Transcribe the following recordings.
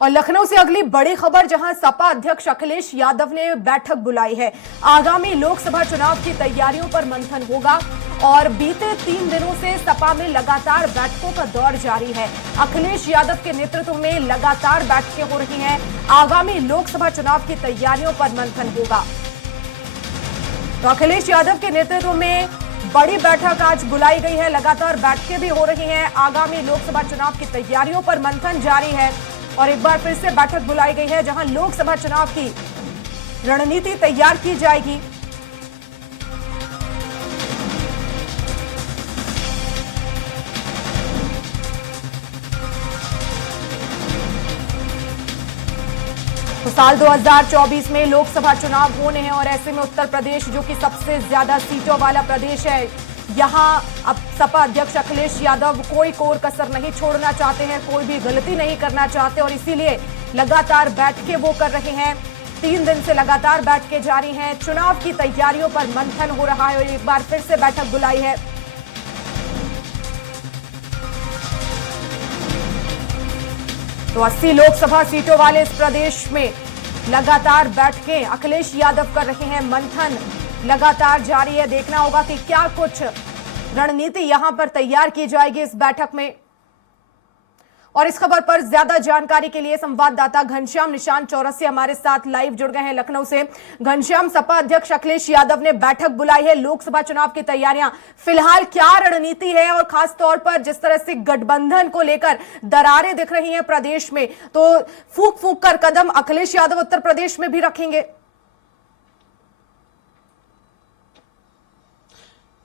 और लखनऊ से अगली बड़ी खबर, जहां सपा अध्यक्ष अखिलेश यादव ने बैठक बुलाई है। आगामी लोकसभा चुनाव की तैयारियों पर मंथन होगा और बीते 3 दिनों से सपा में लगातार बैठकों का दौर जारी है। अखिलेश यादव के नेतृत्व में लगातार बैठकें हो रही हैं। आगामी लोकसभा चुनाव की तैयारियों पर मंथन होगा। तो अखिलेश यादव के नेतृत्व में बड़ी बैठक आज बुलाई गई है। लगातार बैठकें भी हो रही हैं। आगामी लोकसभा चुनाव की तैयारियों पर मंथन जारी है और एक बार फिर से बैठक बुलाई गई है, जहां लोकसभा चुनाव की रणनीति तैयार की जाएगी। तो साल 2024 में लोकसभा चुनाव होने हैं और ऐसे में उत्तर प्रदेश, जो कि सबसे ज्यादा सीटों वाला प्रदेश है, यहां अब सपा अध्यक्ष अखिलेश यादव कोई कोर कसर नहीं छोड़ना चाहते हैं, कोई भी गलती नहीं करना चाहते और इसीलिए लगातार बैठकें वो कर रहे हैं। 3 दिन से लगातार बैठकें जारी हैं। चुनाव की तैयारियों पर मंथन हो रहा है और एक बार फिर से बैठक बुलाई है। तो 80 लोकसभा सीटों वाले इस प्रदेश में लगातार बैठकें अखिलेश यादव कर रहे हैं। मंथन लगातार जारी है। देखना होगा कि क्या कुछ रणनीति यहां पर तैयार की जाएगी इस बैठक में। और इस खबर पर ज्यादा जानकारी के लिए संवाददाता घनश्याम निशांत चौरसिया हमारे साथ लाइव जुड़ गए हैं लखनऊ से। घनश्याम, सपा अध्यक्ष अखिलेश यादव ने बैठक बुलाई है, लोकसभा चुनाव की तैयारियां फिलहाल क्या रणनीति है और खास तौर पर जिस तरह से गठबंधन को लेकर दरारें दिख रही हैं प्रदेश में, तो फूंक फूंक कर कदम अखिलेश यादव उत्तर प्रदेश में भी रखेंगे?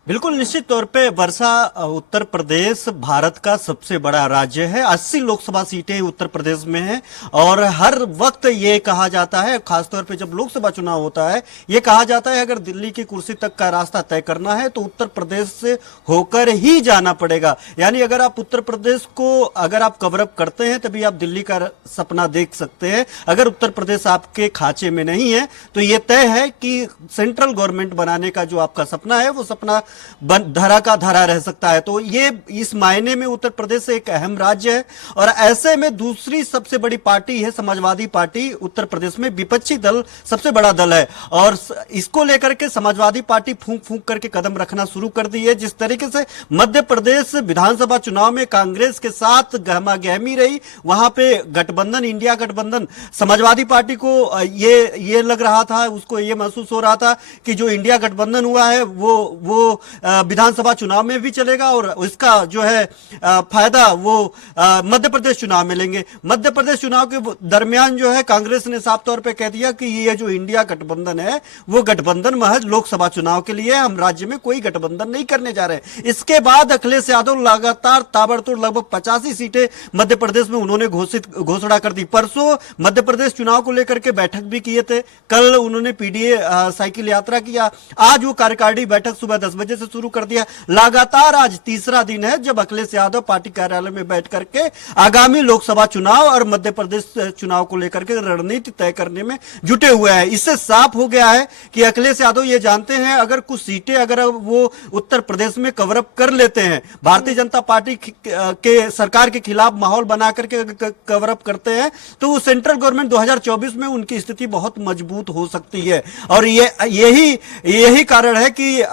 बिल्कुल निश्चित तौर पे वर्षा, उत्तर प्रदेश भारत का सबसे बड़ा राज्य है। 80 लोकसभा सीटें उत्तर प्रदेश में हैं और हर वक्त ये कहा जाता है, खासतौर पे जब लोकसभा चुनाव होता है, ये कहा जाता है अगर दिल्ली की कुर्सी तक का रास्ता तय करना है तो उत्तर प्रदेश से होकर ही जाना पड़ेगा। यानी अगर आप उत्तर प्रदेश को अगर आप कवरअप करते हैं तभी आप दिल्ली का सपना देख सकते हैं। अगर उत्तर प्रदेश आपके खांचे में नहीं है तो ये तय है कि सेंट्रल गवर्नमेंट बनाने का जो आपका सपना है वो सपना धरा का धरा रह सकता है। तो ये इस मायने में उत्तर प्रदेश एक अहम राज्य है और ऐसे में दूसरी सबसे बड़ी पार्टी है समाजवादी पार्टी। उत्तर प्रदेश में विपक्षी दल सबसे बड़ा दल है और इसको लेकर के समाजवादी पार्टी फूंक फूंक करके कदम रखना शुरू कर दी है। जिस तरीके से मध्य प्रदेश विधानसभा चुनाव में कांग्रेस के साथ गहमा गहमी रही, वहां पे गठबंधन, इंडिया गठबंधन, समाजवादी पार्टी को ये लग रहा था, उसको ये महसूस हो रहा था कि जो इंडिया गठबंधन हुआ है वो विधानसभा चुनाव में भी चलेगा और इसका जो है फायदा वो मध्य प्रदेश चुनाव में लेंगे। मध्य प्रदेश चुनाव के दरमियान जो है कांग्रेस ने साफ तौर पे कह दिया कि ये जो इंडिया गठबंधन है वो गठबंधन महज लोकसभा चुनाव के लिए, हम राज्य में कोई गठबंधन नहीं करने जा रहे। इसके बाद अखिलेश यादव लगातार ताबड़तोड़ लगभग 85 सीटें मध्य प्रदेश में उन्होंने घोषणा कर दी। परसों मध्य प्रदेश चुनाव को लेकर के बैठक भी किए थे। कल उन्होंने पीडीए साइकिल यात्रा किया। आज वो कार्यकारिणी बैठक सुबह 10 बजे से शुरू कर दिया। लगातार आज तीसरा दिन है जब अखिलेश यादव पार्टी कार्यालय में बैठ करके आगामी लोकसभा चुनाव और मध्य प्रदेश चुनाव को लेकर के रणनीति तय करने में जुटे हुए हैं। इससे साफ हो गया है कि अखिलेश यादव ये जानते हैं अगर कुछ सीटें अगर वो उत्तर प्रदेश में कवरअप कर लेते हैं, भारतीय जनता पार्टी के सरकार के खिलाफ माहौल बना करके कवरअप करते हैं तो वो सेंट्रल गवर्नमेंट 2024 में उनकी स्थिति बहुत मजबूत हो सकती है। और यही कारण है कि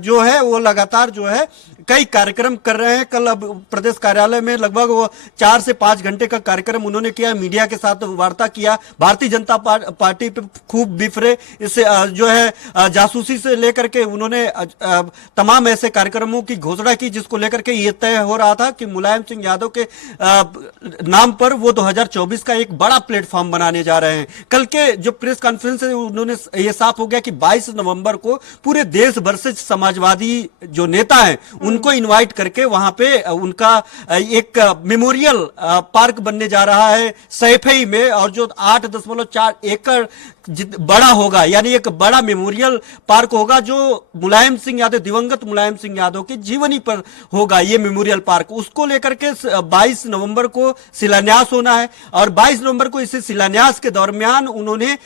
जो है वो लगातार जो है कई कार्यक्रम कर रहे हैं। कल अब प्रदेश कार्यालय में लगभग वो 4 से 5 घंटे का कार्यक्रम उन्होंने किया, मीडिया के साथ वार्ता किया, भारतीय जनता पार्टी पे खूब बिफरे, इससे जो है जासूसी से लेकर के उन्होंने तमाम ऐसे कार्यक्रमों की घोषणा की जिसको लेकर के ये तय हो रहा था कि मुलायम सिंह यादव के नाम पर वो 2024 का एक बड़ा प्लेटफॉर्म बनाने जा रहे हैं। कल के जो प्रेस कॉन्फ्रेंस है उन्होंने ये साफ हो गया कि 22 नवंबर को पूरे देश भर से समाजवादी जो नेता हैं उनको इनवाइट करके वहां पे उनका एक मेमोरियल पार्क बनने जा रहा है सैफई में, और जो 8.4 एकड़ बड़ा होगा, यानी एक बड़ा मेमोरियल पार्क होगा जो मुलायम सिंह यादव, दिवंगत मुलायम सिंह यादव की जीवनी पर होगा ये मेमोरियल पार्क। उसको लेकर के 22 नवंबर को शिलान्यास होना है और 22 नवंबर को इस शिलान्यास के दरमियान उन्होंने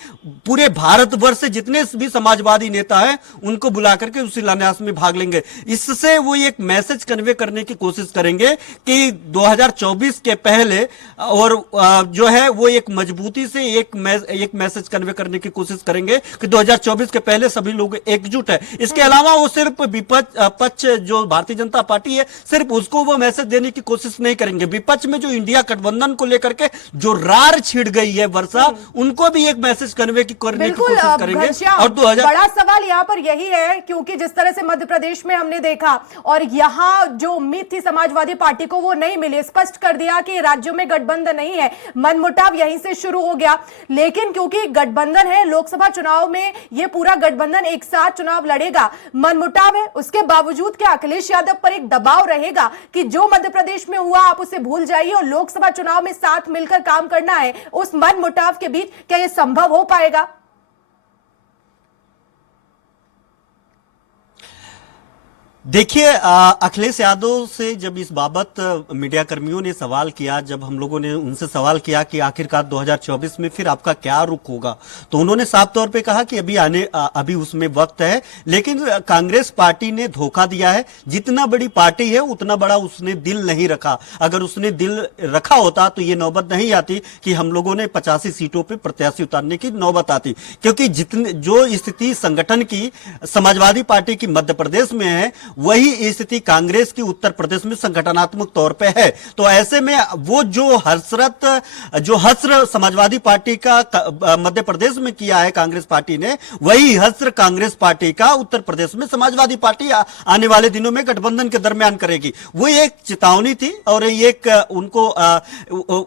पूरे भारतवर्ष से जितने भी समाजवादी नेता हैं उनको बुला करके उस शिलान्यास में भाग लेंगे। इससे वो एक मैसेज कन्वे करने की कोशिश करेंगे कि 2024 के पहले, और जो है वो एक मजबूती से एक मैसेज कन्वे करने की कोशिश करेंगे कि 2024 के पहले सभी लोग एकजुट है। इसके अलावा वो सिर्फ विपक्ष पक्ष जो भारतीय जनता पार्टी है, सिर्फ उसको वो मैसेज देने की कोशिश नहीं करेंगे। विपक्ष में जो इंडिया गठबंधन को लेकर के जो रार छिड़ गई है वर्षा, उनको भी एक मैसेज कन्वे करने की कोशिश करेंगे। और 2000 बड़ा सवाल यहाँ पर यही है, क्योंकि जिस तरह से मध्य प्रदेश में हमने देखा और यहाँ जो उम्मीद थी समाजवादी पार्टी को वो नहीं मिली, स्पष्ट कर दिया कि राज्यों में गठबंधन नहीं है, मनमुटाव यहीं से शुरू हो गया। लेकिन क्योंकि गठबंधन है, लोकसभा चुनाव में ये पूरा गठबंधन एक साथ चुनाव लड़ेगा, मनमुटाव है, उसके बावजूद क्या अखिलेश यादव पर एक दबाव रहेगा कि जो मध्य प्रदेश में हुआ आप उसे भूल जाइए और लोकसभा चुनाव में साथ मिलकर काम करना है। उस मनमुटाव के बीच क्या यह संभव हो पाएगा? देखिए, अखिलेश यादव से जब इस बाबत मीडिया कर्मियों ने सवाल किया, जब हम लोगों ने उनसे सवाल किया कि आखिरकार 2024 में फिर आपका क्या रुख होगा, तो उन्होंने साफ तौर पे कहा कि अभी उसमें वक्त है। लेकिन कांग्रेस पार्टी ने धोखा दिया है। जितना बड़ी पार्टी है उतना बड़ा उसने दिल नहीं रखा। अगर उसने दिल रखा होता तो ये नौबत नहीं आती कि हम लोगों ने 85 सीटों पर प्रत्याशी उतारने की नौबत आती। क्योंकि जो स्थिति संगठन की समाजवादी पार्टी की मध्य प्रदेश में है, वही स्थिति कांग्रेस की उत्तर प्रदेश में संगठनात्मक तौर पे है। तो ऐसे में वो जो हस्र समाजवादी पार्टी का मध्य प्रदेश में किया है कांग्रेस पार्टी ने, वही हस्र कांग्रेस पार्टी का उत्तर प्रदेश में समाजवादी पार्टी आने वाले दिनों में गठबंधन के दरमियान करेगी। वो एक चेतावनी थी और एक उनको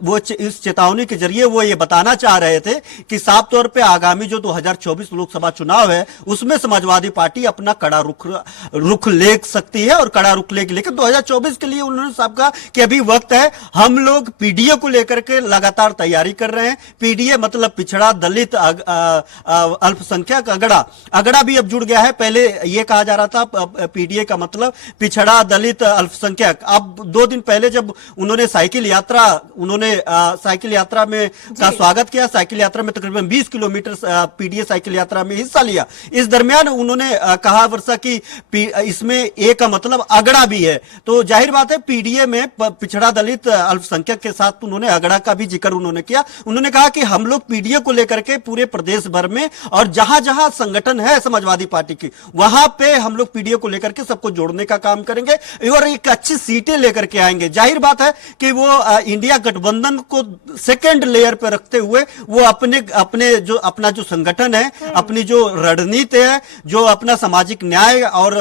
वो इस चेतावनी के जरिए वो ये बताना चाह रहे थे कि साफ तौर पे आगामी जो 2024 लोकसभा चुनाव है उसमें समाजवादी पार्टी अपना कड़ा रुख ले सकती है और कड़ा रुख लेगी। लेकिन 2024 के लिए उन्होंने साफ कहा कि अभी वक्त है। हम लोग पीडीए को लेकर के लगातार तैयारी कर रहे हैं। पीडीए मतलब पिछड़ा, दलित, अल्पसंख्यक, अगड़ा भी अब जुड़ गया है। पहले यह कहा जा रहा था पीडीए का मतलब पिछड़ा, दलित, अल्पसंख्यक। अब 2 दिन पहले जब उन्होंने साइकिल यात्रा में का स्वागत किया, साइकिल यात्रा में तकरीबन 20 किलोमीटर पीडीए साइकिल यात्रा में हिस्सा लिया। इस दरमियान उन्होंने कहा वर्षा की इसमें ए का मतलब अगड़ा भी है। तो जाहिर बात है पीडीए में पिछड़ा, दलित, अल्पसंख्यक के साथ उन्होंने अगड़ा का भी जिक्र उन्होंने किया। उन्होंने कहा कि हम लोग पीडीए को लेकर के पूरे प्रदेश भर में और जहां जहां संगठन है समाजवादी पार्टी की, वहां पे हम लोग पीडीए को लेकर के सबको जोड़ने का काम करेंगे और एक अच्छी सीटें लेकर के आएंगे। जाहिर बात है कि वो इंडिया गठबंधन को सेकेंड लेयर पर रखते हुए वो अपना जो संगठन है, अपनी जो रणनीति है, जो अपना सामाजिक न्याय और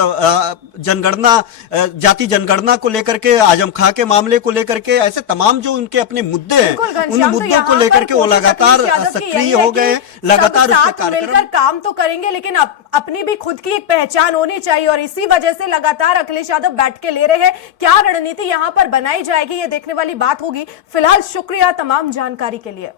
जनगणना, जाति जनगणना को लेकर के, आजम खां के मामले को लेकर के, ऐसे तमाम जो उनके अपने मुद्दे हैं, उन मुद्दों को लेकर के वो लगातार सक्रिय हो गए, लगातार उस पर मिलकर काम तो करेंगे, लेकिन अपनी भी खुद की एक पहचान होनी चाहिए और इसी वजह से लगातार अखिलेश यादव बैठ के ले रहे हैं। क्या रणनीति यहां पर बनाई जाएगी, ये देखने वाली बात होगी। फिलहाल शुक्रिया तमाम जानकारी के लिए।